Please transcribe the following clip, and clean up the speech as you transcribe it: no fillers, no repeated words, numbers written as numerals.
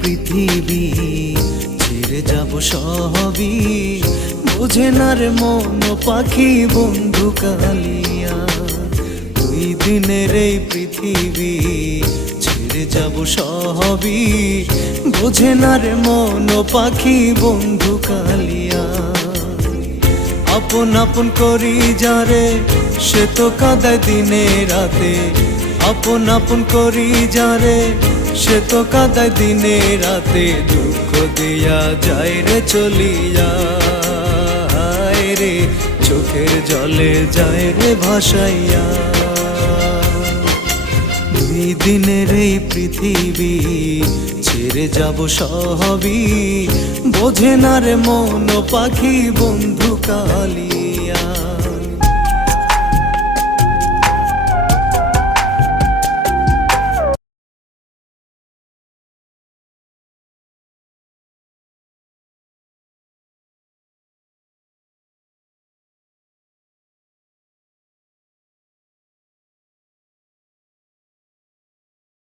পৃথিবী ছেড়ে যাব সবই, বোঝে না রে মন পাখি বন্ধু কালিয়া। দুই দিনের এই পৃথিবী ছেড়ে যাব সবই, বোঝে না রে মন পাখি বন্ধু কালিয়া। আপন আপন করি যারে সে তো কাঁদায় দিনে রাতে, আপন আপন করি যারে সে তো কাঁদায় দিনে রাতে। দুঃখ দিয়া যায় রে চলিয়া রে, চোখের জলে যায় রে ভাসাইয়া। দুই দিনের এই পৃথিবী ছেড়ে যাব সবই, বোঝে না রে মন পাখি বন্ধু কালিয়া।